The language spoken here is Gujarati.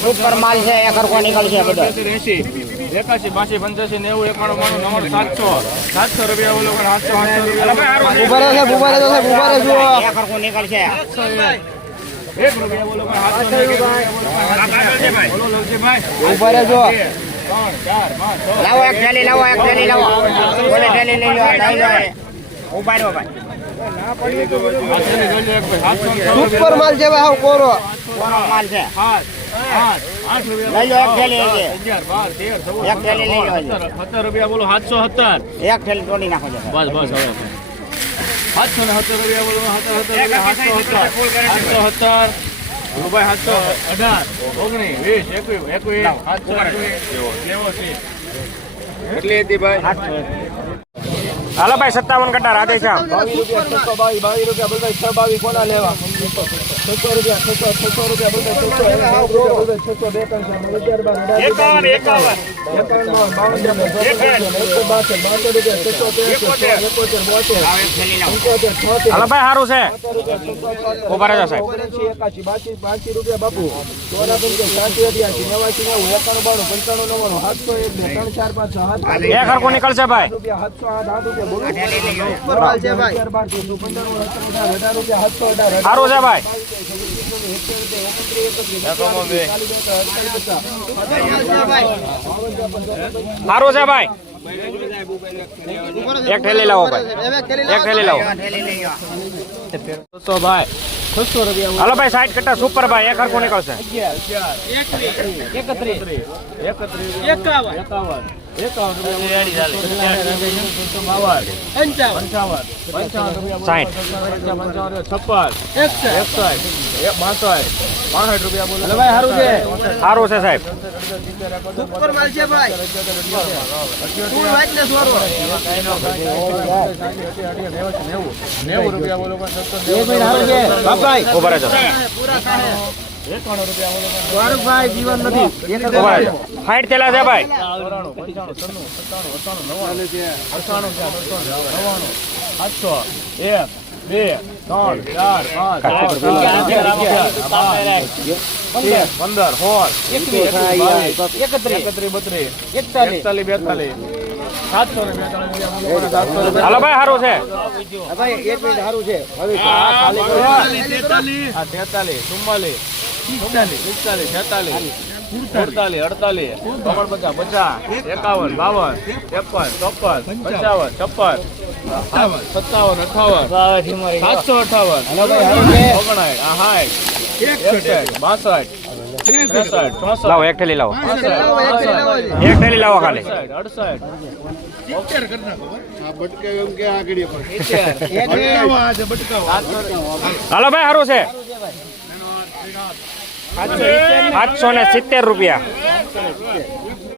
સુપર માલ છે એક હરકો નીકળશે બધો 81 82 85 90 91 92 700 રૂપિયા બોલો 700 એક હરકો નીકળશે 1 રૂપિયા બોલો 700 ઉભા રહેજો લાવો એક થેલી લાવો બોલે થેલી લઈ લો ઉભા રહ્યો ભાઈ સુપર માલ છે ભાઈ કોરો માલ છે લઈ લો એક થેલી એક થેલી લઈ લો 17 રૂપિયા બોલો 770 એક થેલી તોડી નાખો છો બસ હવે 770 રૂપિયા બોલો 770 રૂપિયા 718 19 20 21 એટલી હતી ભાઈ હાલો ભાઈ 57 કટ્ટા રાધે શ્યામ 22 રૂપિયા બોલ ભાઈ 22 કોના લેવા 600 રૂપિયા 600 રૂપિયા બોલ ભાઈ હાલો ભાઈ સારું છે ઉભા રહેજો સાહેબ 82 રૂપિયા બાપુ 84 એક હરકો નીકળશે ભાઈ સારું છે ભાઈ સારું છે ભાઈ એક થેલી લાવો ભાઈ એક થેલી લાવો તો ભાઈ 600 રૂપિયા હાલો ભાઈ 60 કટ્ટા સુપર ભાઈ એક હરકો નીકળશે 60 સારું છે સાહેબ સુપર માલ છે ભાઈ તું વાત ને સોરો 90 રૂપિયા બોલો ભાઈ ઉભા રહેજો ભાઈ જીવન નથી ઉભા રહેજો 60 થેલા છે ભાઈ હાલો ભાઈ સારું છે ભાઈ એક મિનિટ સારું છે હવે 43 44 46 47 48 49 51 52 53 લાવો એક થેલી લાવો એક થેલી લાવો ખાલી 68 હાલો ભાઈ સારું છે 770 રૂપિયા